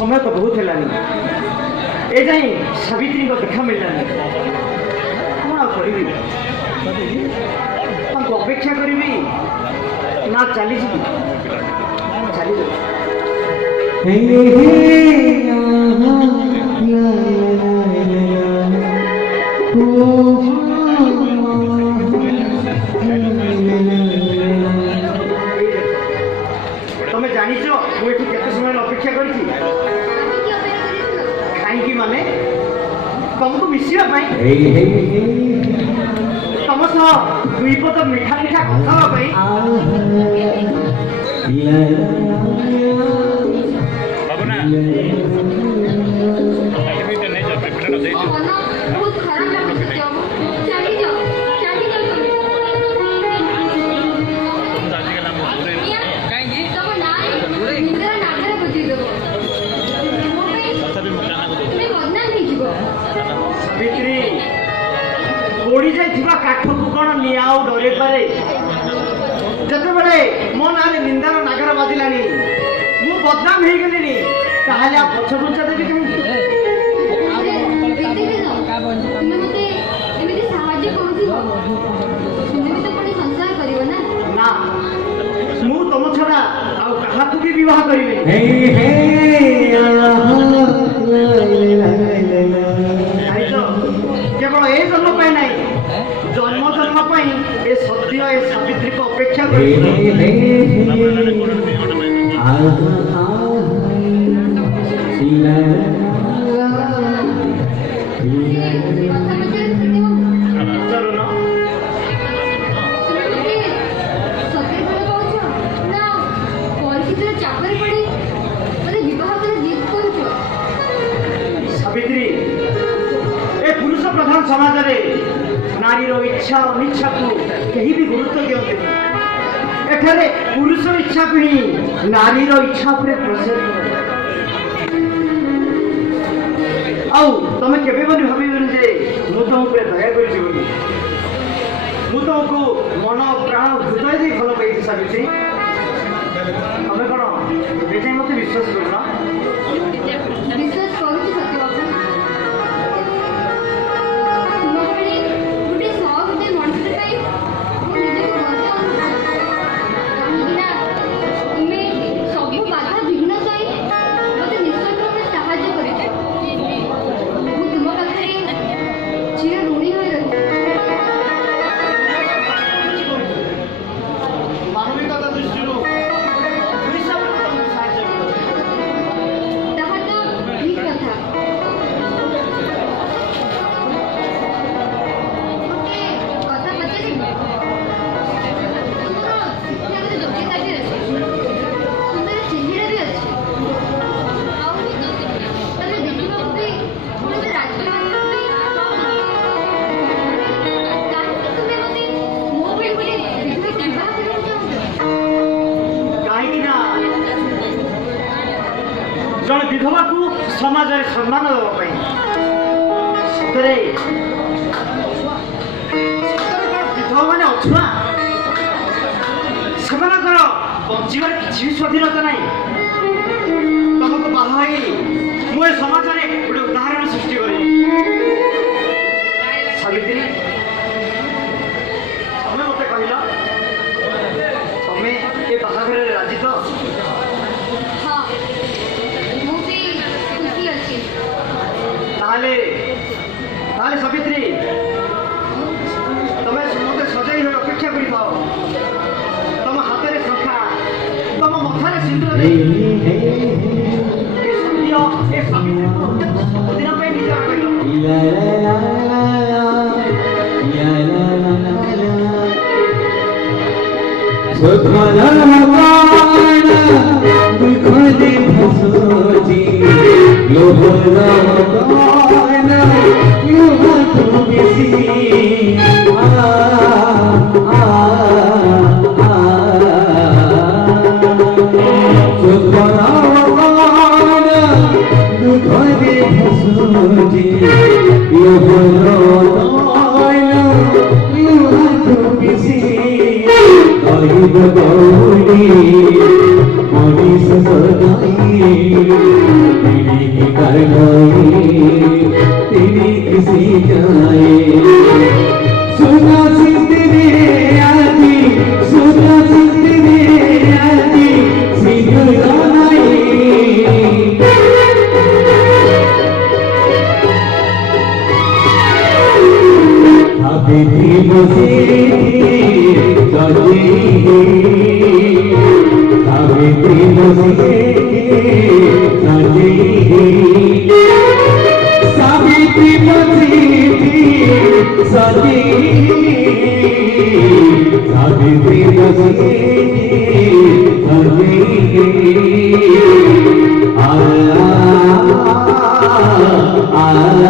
समय तो बहुत है ए जाए सावित्री को देखा मिललानी कौन करी अपेक्षा करी ना चली चली तुम जानिच मुझे केते समय अपेक्षा करी माने तुमको मिसिया तुम सह दुई पद मीठा मीठा कथा ओड़ी जाइथिबा काठ को कोन नियाओ डरे पारे जते बडे मो नारे निंदार नागर बाजिलानी मु बदनाम हे गेलिनी ताहाले आ पछ पछ देबी केमि तुमे मते एमिति सहाय्य करथिबो तुमे तो कोनी संसार करिवो ना मु तम छडा आ कहा तू भी विवाह करिवे हे केवल ए जन्म पाए नहीं जन्म जन्म पाई ए सत्य ए सावित्री को अपेक्षा करी सावित्री प्रधान समाज रे नारीर इच्छा अनिच्छा को कहीं भी गुरुत्व दियंते एठारे पुरुष इच्छा को ही नारीर इच्छा पर प्रसार आउ तमे केबे बनी भाबिबनी जे मु तुम पे दया करि जीवनी मु तुमको मन प्राण हृदय दे भलो पाइछि सावित्री तमे कोन बेटे मते विश्वास करना विश्वास करूछि सत्य बाबू जन विधवा को समाज रे सम्मान देवा पई सतरे विधवा माने अछुआ सेमानकर बंचिबार किछि स्वाधीनता नाही तुमको बाहाई मु समाज रे गोटे उदाहरण सृष्टि करी सावित्री तुम्हें मते कहला तुम्हें ए बाहाघर रे राजी तो ताले सावित्री तुम्हें मत सजाई हुए अपेक्षा कर तुम हाथ में शंखा तुम मथार सिंदूर Mani सावित्री बसी सजी सावित्री बसी सजी आ